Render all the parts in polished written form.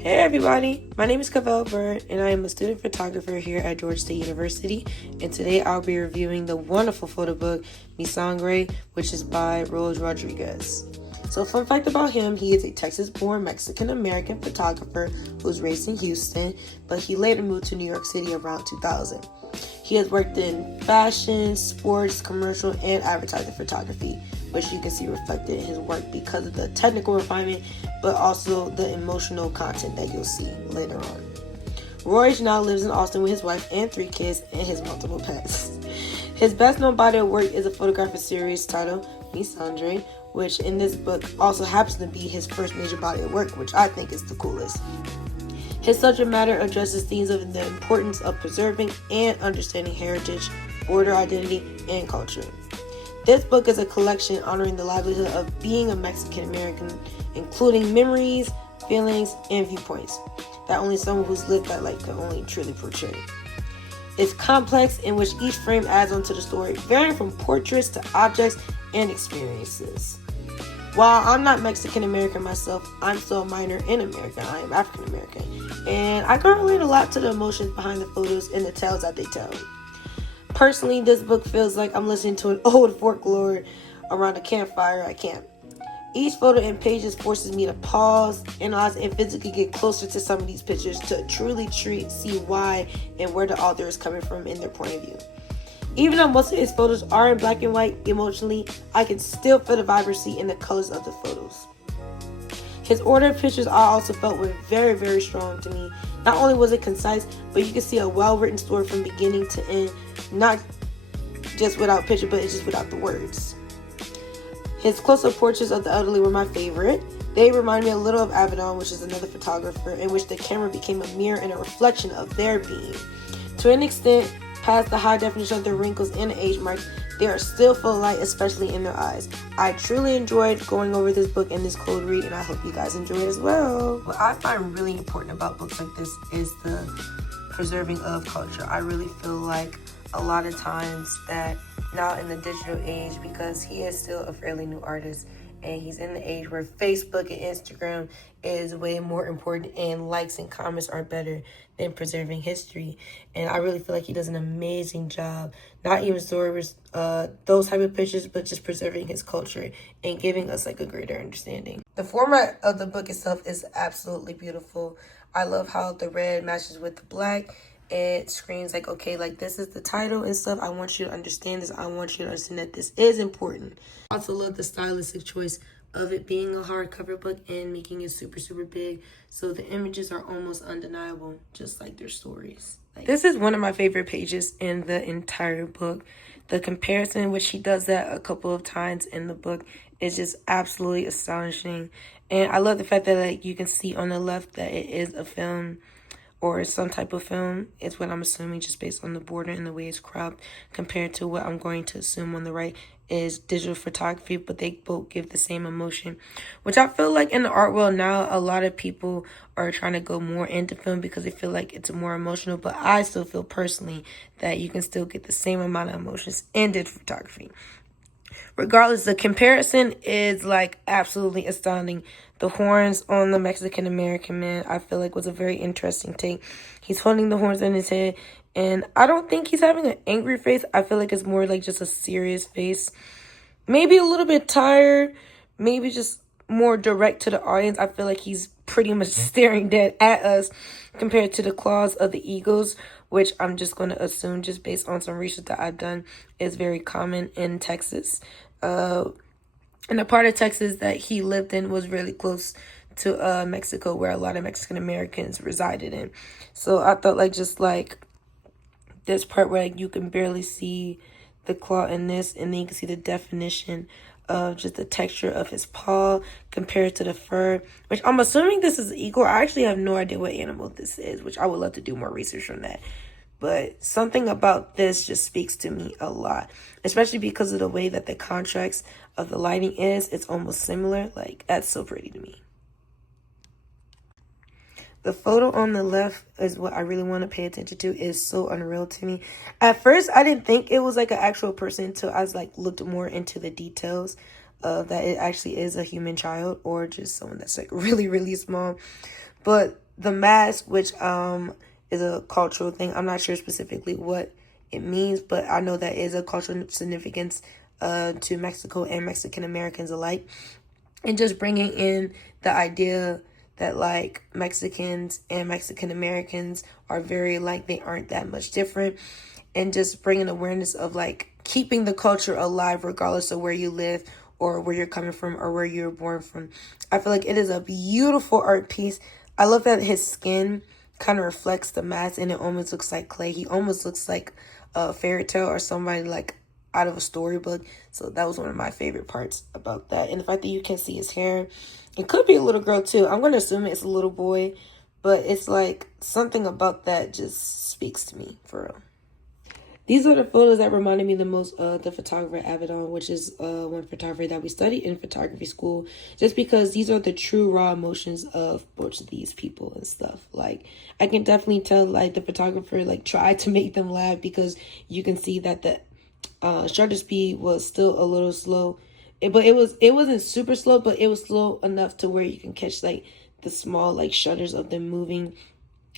Hey everybody, my name is Cavell Bird and I am a student photographer here at Georgia State University, and today I'll be reviewing the wonderful photo book Mi Sangre, which is by Roj Rodriguez. So fun fact about him, he is a Texas-born Mexican-American photographer who was raised in Houston, but he later moved to New York City around 2000. He has worked in fashion, sports, commercial, and advertising photography, which you can see reflected in his work because of the technical refinement, but also the emotional content that you'll see later on. Roy now lives in Austin with his wife and 3 kids and his multiple pets. His best known body of work is a photographic series titled Mi Sangre, which in this book also happens to be his first major body of work, which I think is the coolest. His subject matter addresses themes of the importance of preserving and understanding heritage, border identity, and culture. This book is a collection honoring the livelihood of being a Mexican American, including memories, feelings, and viewpoints that only someone who's lived that life can only truly portray. It's complex, in which each frame adds onto the story, varying from portraits to objects and experiences. While I'm not Mexican American myself, I'm still a minor in America. I am African American, and I can relate a lot to the emotions behind the photos and the tales that they tell. Personally, this book feels like I'm listening to an old folklore around a campfire at camp. Each photo and pages forces me to pause, analyze, and physically get closer to some of these pictures to truly see why and where the author is coming from in their point of view. Even though most of his photos are in black and white, emotionally, I can still feel the vibrancy in the colors of the photos. His order of pictures I also felt were very, very strong to me. Not only was it concise, but you can see a well-written story from beginning to end, not just without picture, but it's just without the words. His close-up portraits of the elderly were my favorite. They remind me a little of Avedon, which is another photographer, in which the camera became a mirror and a reflection of their being. To an extent, past the high definition of their wrinkles and the age marks, they are still full of light, especially in their eyes. I truly enjoyed going over this book and this cold read, and I hope you guys enjoy it as well. What I find really important about books like this is the preserving of culture. I really feel like a lot of times that now in the digital age, because he is still a fairly new artist, and he's in the age where Facebook and Instagram is way more important and likes and comments are better than preserving history. And I really feel like he does an amazing job, not even storing those type of pictures, but just preserving his culture and giving us like a greater understanding. The format of the book itself is absolutely beautiful. I love how the red matches with the black. It screams like, okay, like this is the title and stuff. I want you to understand this. I want you to understand that this is important. I also love the stylistic choice of it being a hardcover book and making it super, super big. So the images are almost undeniable, just like their stories. This is one of my favorite pages in the entire book. The comparison, which he does that a couple of times in the book, is just absolutely astonishing. And I love the fact that like you can see on the left that it is a film or some type of film. It's what I'm assuming just based on the border and the way it's cropped, compared to what I'm going to assume on the right is digital photography, but they both give the same emotion, which I feel like in the art world now, a lot of people are trying to go more into film because they feel like it's more emotional, but I still feel personally that you can still get the same amount of emotions in digital photography. Regardless, the comparison is like absolutely astounding. The horns on the Mexican American man, I feel like was a very interesting take. He's holding the horns in his head, and I don't think he's having an angry face. I feel like it's more like just a serious face. Maybe a little bit tired, maybe just more direct to the audience. I feel like he's pretty much staring dead at us compared to the claws of the eagles, which I'm just going to assume, just based on some research that I've done, is very common in Texas. And the part of Texas that he lived in was really close to Mexico, where a lot of Mexican Americans resided in. So I thought like just like this part where like you can barely see the claw in this, and then you can see the definition of just the texture of his paw compared to the fur, which I'm assuming this is eagle. I actually have no idea what animal this is, which I would love to do more research on that. But something about this just speaks to me a lot, especially because of the way that the contrast of the lighting is. It's almost similar. Like, that's so pretty to me. The photo on the left is what I really want to pay attention to. It's so unreal to me. At first, I didn't think it was like an actual person until I was like looked more into the details of that it actually is a human child or just someone that's like really, really small. But the mask, which is a cultural thing. I'm not sure specifically what it means, but I know that is a cultural significance to Mexico and Mexican Americans alike. And just bringing in the idea that like Mexicans and Mexican Americans are very like, they aren't that much different, and just bringing awareness of like keeping the culture alive regardless of where you live or where you're coming from or where you were born from. I feel like it is a beautiful art piece. I love that his skin kind of reflects the mask and it almost looks like clay. He almost looks like a fairy tale or somebody like out of a storybook. So that was one of my favorite parts about that. And the fact that you can see his hair. It could be a little girl too. I'm going to assume it's a little boy, but it's like something about that just speaks to me for real. These are the photos that reminded me the most of the photographer Avedon, which is one photographer that we studied in photography school, just because these are the true raw emotions of both of these people and stuff. Like, I can definitely tell like the photographer like tried to make them laugh, because you can see that the shutter speed was still a little slow. But it wasn't super slow, but it was slow enough to where you can catch like the small like shutters of them moving.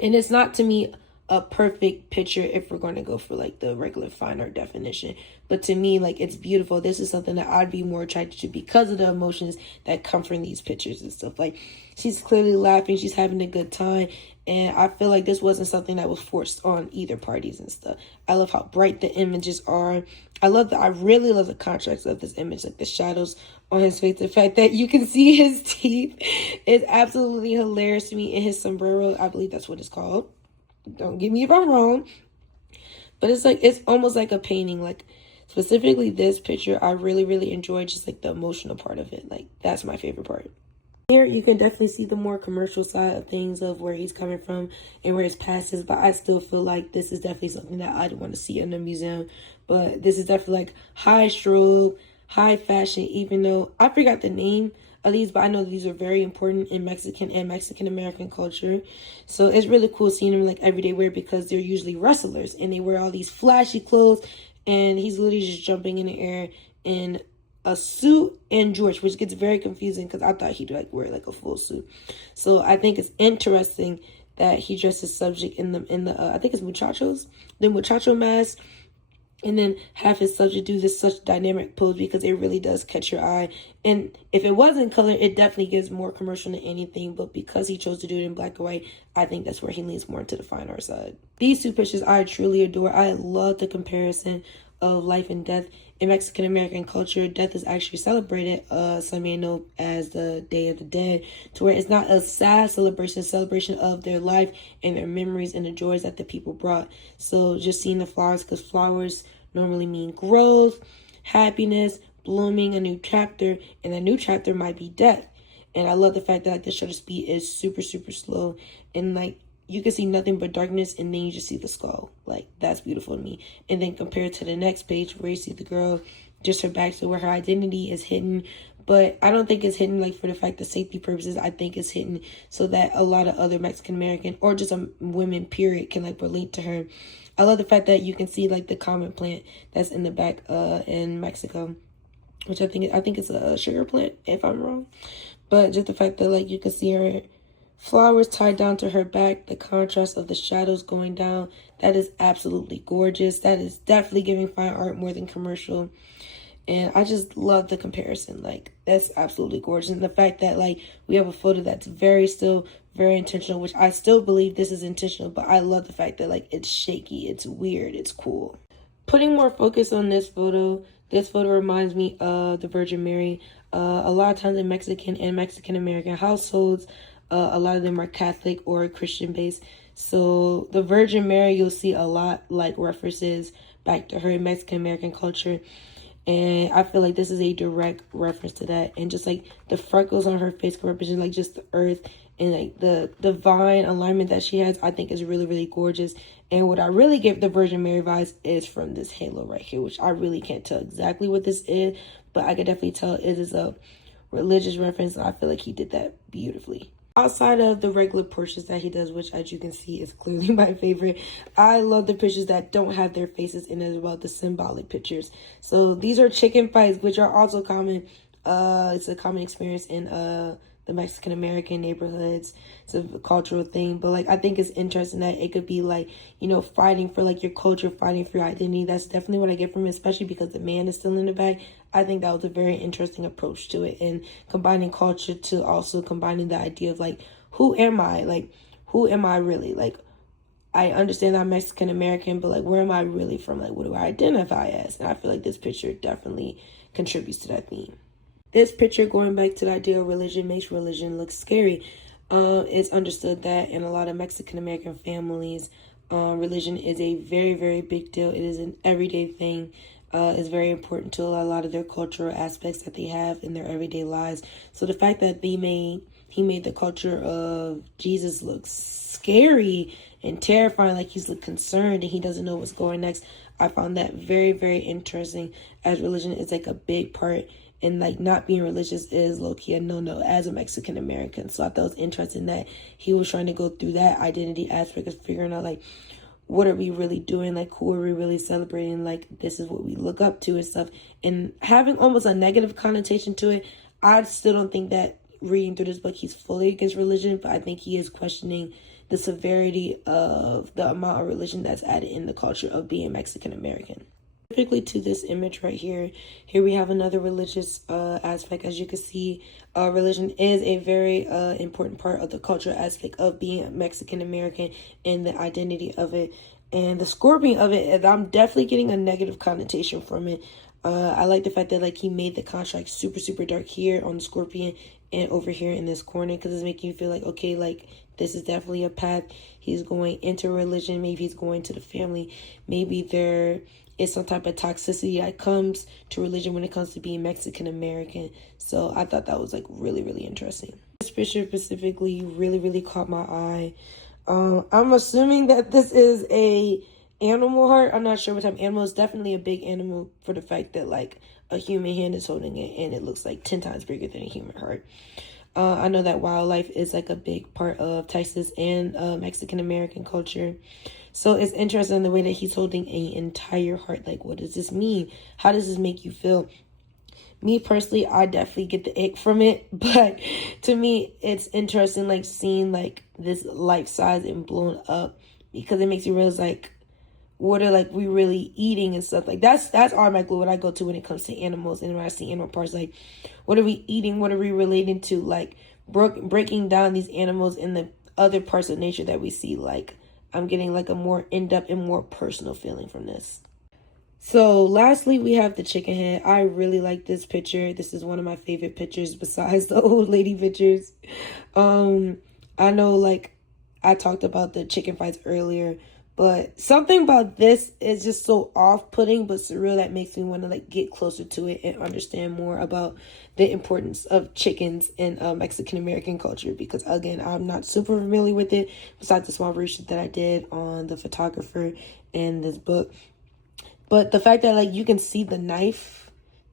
And it's not, to me, a perfect picture if we're going to go for like the regular fine art definition, but to me, like, it's beautiful. This is something that I'd be more attracted to because of the emotions that come from these pictures and stuff. Like, she's clearly laughing, she's having a good time, and I feel like this wasn't something that was forced on either parties and stuff. I love how bright the images are. I really love the contrast of this image, like the shadows on his face. The fact that you can see his teeth is absolutely hilarious to me. And his sombrero, I believe that's what it's called. Don't get me if I'm wrong. But it's like, it's almost like a painting. Like, specifically this picture, I really, really enjoyed just like the emotional part of it. Like, that's my favorite part. Here, you can definitely see the more commercial side of things, of where he's coming from and where his past is. But I still feel like this is definitely something that I'd want to see in a museum. But this is definitely like high strobe, high fashion, even though I forgot the name of these, but I know these are very important in Mexican and Mexican American culture. So it's really cool seeing them like everyday wear, because they're usually wrestlers and they wear all these flashy clothes, and he's literally just jumping in the air in a suit and jorts, which gets very confusing because I thought he'd like wear like a full suit. So I think it's interesting that he dressed his subject in the I think it's the muchacho mask, and then have his subject do this such dynamic pose, because it really does catch your eye. And if it was in color, it definitely gives more commercial than anything, but because he chose to do it in black and white, I think that's where he leans more into the fine art side. These two pictures I truly adore. I love the comparison of life and death. In Mexican American culture, death is actually celebrated, some may know, as the Day of the Dead, to where it's not a sad celebration, it's a celebration of their life and their memories and the joys that the people brought. So just seeing the flowers, because flowers normally mean growth, happiness, blooming, a new chapter, and that new chapter might be death. And I love the fact that like the shutter speed is super, super slow, and like you can see nothing but darkness, and then you just see the skull. Like, that's beautiful to me. And then compared to the next page where you see the girl, just her back, so where her identity is hidden. But I don't think it's hidden like for the fact of safety purposes. I think it's hidden so that a lot of other Mexican American or just women period can like relate to her. I love the fact that you can see like the common plant that's in the back in Mexico, which I think it's a sugar plant, if I'm wrong. But just the fact that like you can see her flowers tied down to her back, the contrast of the shadows going down, that is absolutely gorgeous. That is definitely giving fine art more than commercial. And I just love the comparison. Like, that's absolutely gorgeous. And the fact that like we have a photo that's still very intentional, which I still believe this is intentional, but I love the fact that like it's shaky, it's weird, it's cool. Putting more focus on this photo reminds me of the Virgin Mary. A lot of times in Mexican and Mexican American households, a lot of them are Catholic or Christian based. So the Virgin Mary, you'll see a lot like references back to her in Mexican American culture. And I feel like this is a direct reference to that. And just like the freckles on her face can represent like just the earth, and like the divine alignment that she has, I think is really, really gorgeous. And what I really give the Virgin Mary vibes is from this halo right here, which I really can't tell exactly what this is, but I can definitely tell it is a religious reference. And I feel like he did that beautifully. Outside of the regular portraits that he does, which as you can see is clearly my favorite, I love the pictures that don't have their faces in as well, the symbolic pictures. So these are chicken fights, which are also common. It's a common experience in the Mexican American neighborhoods. It's a cultural thing, but like I think it's interesting that it could be like, you know, fighting for like your culture, fighting for your identity. That's definitely what I get from it, especially because the man is still in the back. I think that was a very interesting approach to it, and combining culture to also combining the idea of like, who am I? Like, who am I really? Like, I understand I'm Mexican American, but like, where am I really from? Like, what do I identify as? And I feel like this picture definitely contributes to that theme. This picture, going back to the idea of religion, makes religion look scary. It's understood that in a lot of Mexican American families, religion is a very, very big deal. It is an everyday thing. Is very important to a lot of their cultural aspects that they have in their everyday lives. So the fact that he made the culture of Jesus look scary and terrifying, like he's concerned and he doesn't know what's going next, I found that very, very interesting, as religion is like a big part, and like not being religious is low-key a no-no as a Mexican American. So I thought it was interesting that he was trying to go through that identity aspect of figuring out like, what are we really doing? Like, who are we really celebrating? Like, this is what we look up to and stuff. And having almost a negative connotation to it, I still don't think that reading through this book, he's fully against religion, but I think he is questioning the severity of the amount of religion that's added in the culture of being Mexican American. Specifically to this image right here, we have another religious aspect. As you can see, religion is a very important part of the cultural aspect of being Mexican American and the identity of it. And the scorpion of it, I'm definitely getting a negative connotation from it. I like the fact that like he made the contrast super, super dark here on the scorpion and over here in this corner, because it's making you feel like, okay, like this is definitely a path. He's going into religion. Maybe he's going to the family. Maybe there is some type of toxicity that comes to religion when it comes to being Mexican American. So I thought that was like really, really interesting. This picture specifically really, really caught my eye. I'm assuming that this is a animal heart. I'm not sure what type of animal. It's definitely a big animal for the fact that like a human hand is holding it and it looks like 10 times bigger than a human heart. I know that wildlife is like a big part of Texas and Mexican American culture. So it's interesting the way that he's holding an entire heart. Like, what does this mean? How does this make you feel? Me personally, I definitely get the ick from it. But to me, it's interesting like seeing like this life size and blown up, because it makes you realize like, what are like we really eating and stuff. Like that's automatically what I go to when it comes to animals. And when I see animal parts, like what are we eating? What are we relating to? Like breaking down these animals in the other parts of nature that we see. Like I'm getting like a more in-depth and more personal feeling from this. So lastly, we have the chicken head. I really like this picture. This is one of my favorite pictures besides the old lady pictures. I know like I talked about the chicken fights earlier, but something about this is just so off-putting but surreal that makes me want to like get closer to it and understand more about the importance of chickens in Mexican American culture, because again, I'm not super familiar with it besides the small research that I did on the photographer in this book. But the fact that like you can see the knife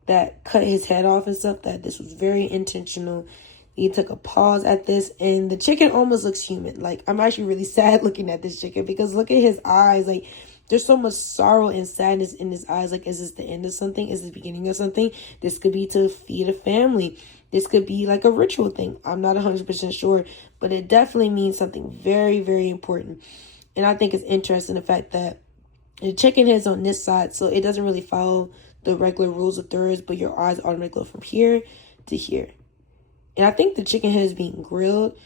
that cut his head off and stuff, that this was very intentional. He took a pause at this, and the chicken almost looks human. Like, I'm actually really sad looking at this chicken, because look at his eyes. Like, there's so much sorrow and sadness in his eyes. Like, is this the end of something? Is this the beginning of something? This could be to feed a family. This could be like a ritual thing. I'm not 100% sure, but it definitely means something very, very important. And I think it's interesting the fact that the chicken head's on this side, so it doesn't really follow the regular rules of thirds, but your eyes automatically go from here to here. And I think the chicken head is being grilled.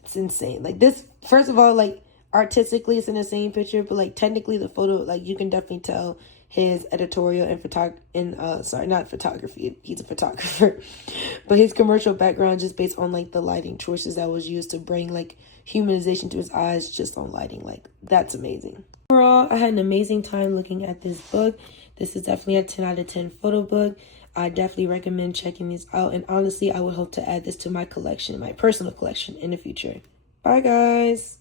It's insane. Like this, first of all, like artistically, it's in the same picture, but like technically the photo, like you can definitely tell his editorial and not photography. He's a photographer, but his commercial background just based on like the lighting choices that was used to bring like humanization to his eyes just on lighting. Like that's amazing. Overall, I had an amazing time looking at this book. This is definitely a 10 out of 10 photo book. I definitely recommend checking these out. And honestly, I would hope to add this to my collection, my personal collection in the future. Bye, guys.